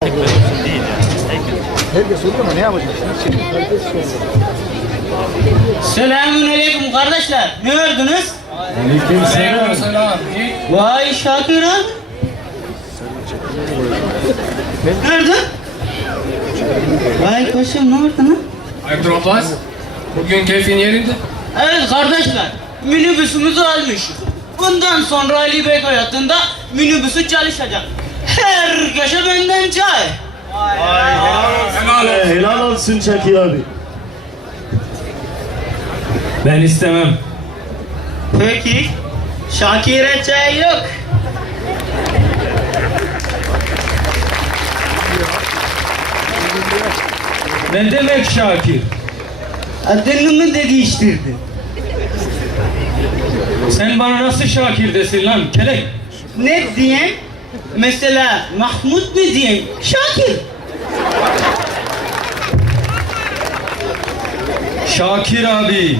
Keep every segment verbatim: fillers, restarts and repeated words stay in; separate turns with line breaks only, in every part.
Herkes soruyor ama ne yapacaksınız?
Selamünaleyküm kardeşler. Ne gördünüz?
Aleyküm selam.
Vay Şakir ha. Nerede? Vay koşum ne oldu lan?
Hayırdır Abbas? Bugün keyfin yerinde.
Evet kardeşler. Minibüsümüzü almış. Bundan sonra Ali Bey hayatında minibüsü çalışacak. Herkese benden çay.
Helal olsun.
Helal olsun Şakir abi.
Ben istemem.
Peki. Şakir'e çay yok.
Ne demek Şakir?
Adını mı de değiştirdi?
Sen bana nasıl Şakir desin lan kelek?
Ne diyeyim? Mesela Mahmut mu diyeyim? Şakir.
Şakir abi.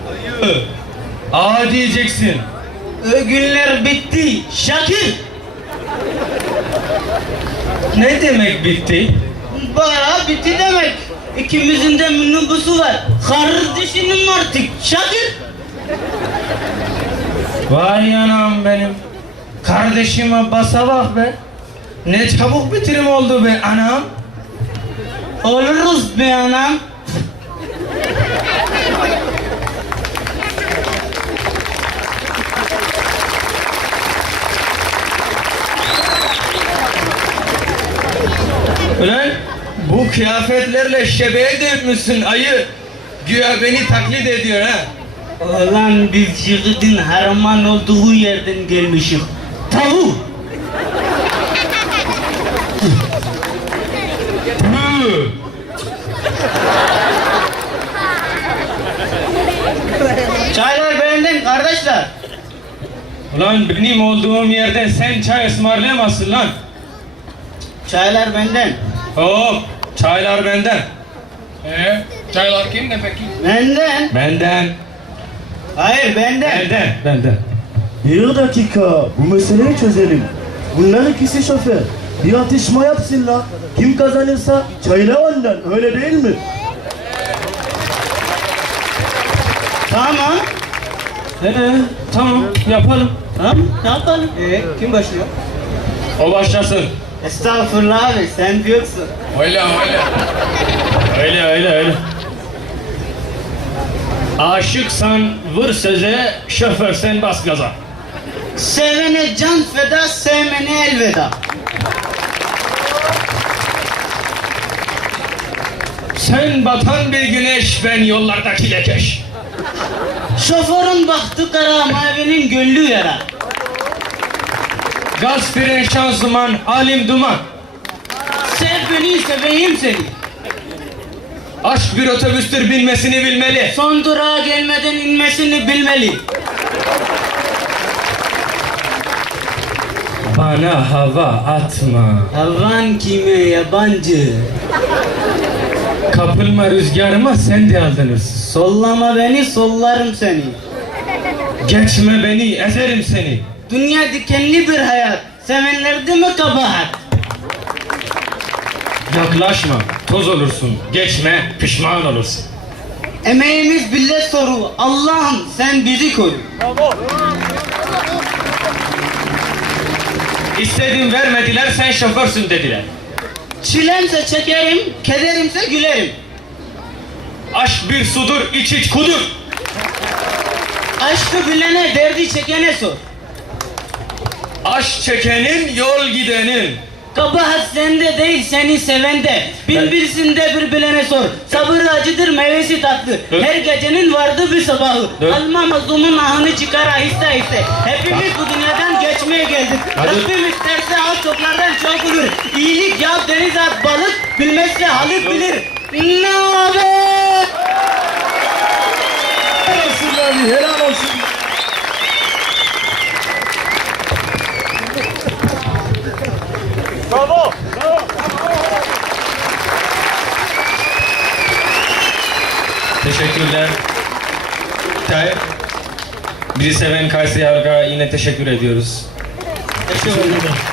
Aa diyeceksin.
O günler bitti. Şakir.
Ne demek bitti?
Bayağı bitti demek. İkimizin de minibüsü var. Kardeşinin artık. Şakir.
Vay anam benim. Kardeşime basa bak be. Ne çabuk bitirim oldu be anam.
Oluruz be anam.
Ulan bu kıyafetlerle şebeğe dönmüşsün ayı. Güya beni taklit ediyor ha.
Ulan biz yığıdın harman olduğu yerden gelmişik. Tavu.
Hı.
Çaylar benden kardeşler.
Ulan benim olduğum yerden sen çay ısmarlayamazsın lan.
Çaylar benden.
Hop çaylar benden.
Ee, çaylar kimde peki?
Benden.
Benden.
Hayır benden.
Benden. Benden.
Bir dakika, bu meseleyi çözelim. Bunlar ikisi şoför. Bir atışma yapsınlar. Kim kazanırsa çayla ondan, öyle değil mi?
Tamam.
Ee, tamam yapalım.
Tamam. Ne yapalım? Ee, kim başlıyor?
O başlasın.
Estağfurullah abi sen diyorsun.
Öyle öyle.
Öyle öyle öyle. Aşıksan vur söze, şoför sen bas gaza.
Sevene can feda, sevmene elveda.
Sen batan bir güneş, ben yollardaki lekeş.
Şoförün bahtı kara, mavinin gönlü yara.
Gaz fren şanzıman, halim duman.
Sev beni, seveyim seni.
Aşk bir otobüstür, binmesini bilmeli.
Son durağa gelmeden inmesini bilmeli.
Bana hava atma.
Havan kime yabancı.
Kapılma rüzgarıma, sen de aldanırsın.
Sollama beni, sollarım seni.
Geçme beni, ezerim seni.
Dünya dikenli bir hayat. Sevenlerde mi kabahat?
Yaklaşma, toz olursun. Geçme, pişman olursun.
Emeğimiz bile soru. Allah'ım sen bizi koru.
İstedim vermediler, sen şoförsün dediler.
Çilemse çekerim, kederimse gülerim.
Aşk bir sudur, iç iç kudur.
Aşkı bilene, derdi çekene sor.
Aşk çekenin, yol gidenin.
Kabahat sende değil seni sevende. Bin birisinde bir bilene sor. Sabır acıdır meyvesi tatlı.
Dur.
Her gecenin vardı bir sabahı.
Dur.
Alma mazlumun ahını çıkar ahiste ahiste. Hepimiz bu dünyadan geçmeye geldik.
Hadi.
Rabbim isterse az çoklardan çok olur. İyilik yap deniz at balık. Bilmezse halık bilir. Ne haber?
Helal olsun abi, helal olsun.
Teşekkürler. Tayyip. Bizi seven Kayseri halka yine teşekkür ediyoruz.
Teşekkür ederim.